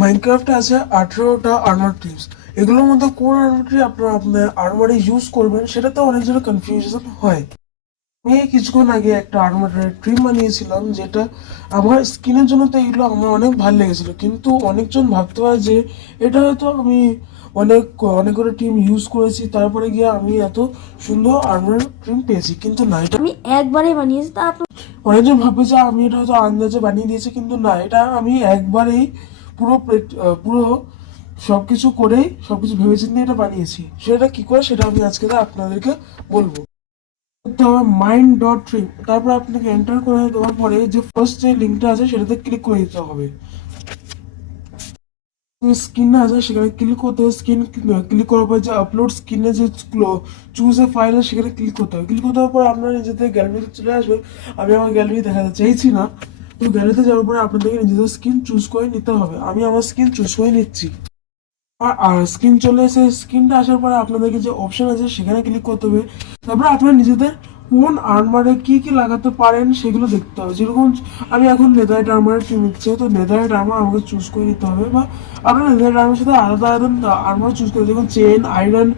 মাইনক্রাফটে আছে 18টা armour trims. এগুলোর মধ্যে কোন আর্মার ট্রি আপনারা আপনার আর্মারে ইউজ করবেন সেটাতে অনেক জনের কনফিউশন হয়। আমি কিছুক্ষণ আগে একটা আর্মারের ট্রিম বানিয়েছিলাম, যেটা আমার স্কিনের জন্য তো এগুলো আমার অনেক ভালো লেগেছিল, কিন্তু অনেকজন ভাবতে পারে যে এটা হয়তো আমি অনেক অনেক করে টিম ইউজ করেছি তারপরে গিয়ে আমি এত সুন্দর আর্মার ট্রিম পেয়েছি, কিন্তু না, এটা আমি একবারে বানিয়েছি তা আপনার অনেকজন ভাববে যে আমি এটা হয়তো আন্দাজে বানিয়ে দিয়েছি, কিন্তু না, এটা আমি একবারেই পুরো সবকিছু করেই সবকিছু ভেবেচিন্তে এটা বানিয়েছি। সেটা কি করে সেটা আমি আজকে আপনাদেরকে বলবো। করতে হবে mind.trip, তারপর আপনাকে এন্টার করে দেওয়ার পরে যে ফার্স্ট যে লিঙ্কটা আছে সেটাতে ক্লিক করে দিতে হবে। স্ক্রিনে আছে সেখানে ক্লিক করতে হবে। ক্লিক করার পর যে আপলোড স্ক্রিনে যে চুজ এ ফাইল সেখানে ক্লিক করতে হবে। ক্লিক করতে হওয়ার পর আপনার নিজেদের গ্যালারিতে চলে আসবে। আমি আমার গ্যালারি দেখাতে চাইছি না, তো গ্যালারিতে যাওয়ার পরে আপনাদেরকে নিজেদের স্ক্রিন চুজ করে নিতে হবে। আমি আমার স্ক্রিন চুজ করে নিচ্ছি। আর স্ক্রিন চলে এসে স্ক্রিনটা আসার পরে আপনাদেরকে যে অপশন আছে সেখানে ক্লিক করতে হবে। তারপরে আপনারা নিজেদের কোন আর্মারে কি কি লাগাতে পারেন সেগুলো দেখতে হবে। যেরকম আমি এখন নেদারাইট আর্মারের টিম নিচ্ছি, তো নেদারাইট আর্মার আমাকে চুজ করে নিতে হবে, বা আপনারা নেদারাইট আর্মার সাথে আলাদা আলাদা আর্মার চুজ করে, যেমন chain, iron,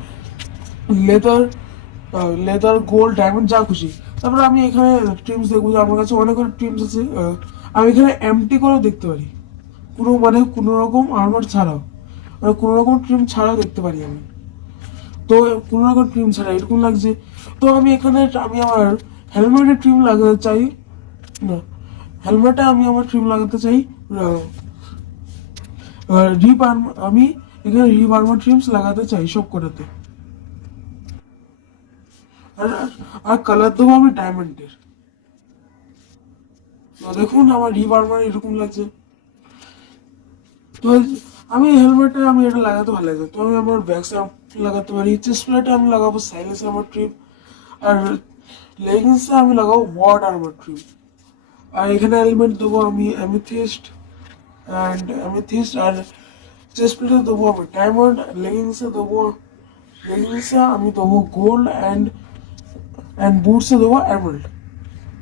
leather, leather, gold, diamond, যা খুশি। তারপরে আমি এখানে ট্রিমস দেখবো যে আমার কাছে অনেক ট্রিমস আছে। আমি এখানে এমটি করেও দেখতে পারি, কোনো রকম আর্মার ছাড়াও, মানে কোনো রকম ট্রিম ছাড়াও দেখতে পারি আমি। তো কোনো রকম ট্রিম ছাড়া এরকম লাগছে, তো আমি এখানে আমি আমার হেলমেটের ট্রিম লাগাতে চাই না, হেলমেটে আমি আমার ট্রিম লাগাতে চাই রিপ আর্মার। আমি এখানে রিপ আর্মার ট্রিমস লাগাতে চাই সব কটাতে। আর আর কালার দেবো আমি ডায়মন্ডের। তো দেখুন আমার রিপ আর্মার এরকম লাগছে। তো আমি হেলমেটে আমি এটা লাগাতে ভালো লাগে, তো আমি আমার ব্যাক লাগাতে পারি। চেস্ট প্লেটে আমি লাগাবো সাইলেন্স আর্মার ট্রিম, আর লেগিংসে আমি লাগাবো ওয়ার্ড আর্মার ট্রিম। আর এখানে এলিমেন্ট দেবো আমি অ্যামেথিস্ট, আর চেস্ট প্লেটে দেবো আমি ডায়মন্ড, লেগিংসে আমি দেবো গোল্ড, অ্যান্ড বুটসে দেবো এমারাল্ড।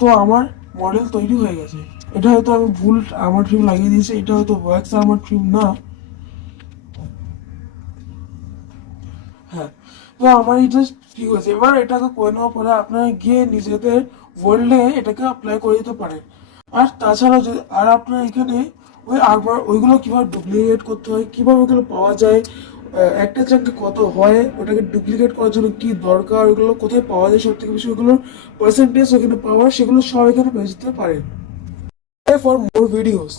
তো আমার মডেল তৈরি হয়ে গেছে। এটা হয়তো আমি ভুল আমার ট্রিম লাগিয়ে দিয়েছি, এটা হয়তো ওয়াক্স আমার ট্রিম না। হ্যাঁ, তো আমার এটা ঠিক হয়েছে। এবার এটাকে করে নেওয়ার পরে আপনারা গিয়ে নিজেদের ওয়ার্ল্ডে এটাকে অ্যাপ্লাই করে দিতে পারেন। আর তাছাড়াও যদি আর আপনারা এখানে ওই আর্মার ওইগুলো কিভাবে ডুপ্লিকেট করতে হয়, কিভাবে ওগুলো পাওয়া যায়, একটা চাঙ্কে কত হয়, ওটাকে ডুপ্লিকেট করার জন্য কি দরকার, ওগুলো কোথায় পাওয়া যায়, সব থেকে বেশি ওগুলোর পার্সেন্টেজ ওখানে পাওয়ার, সেগুলো সব এখানে পেয়ে যেতে পারেন। For more videos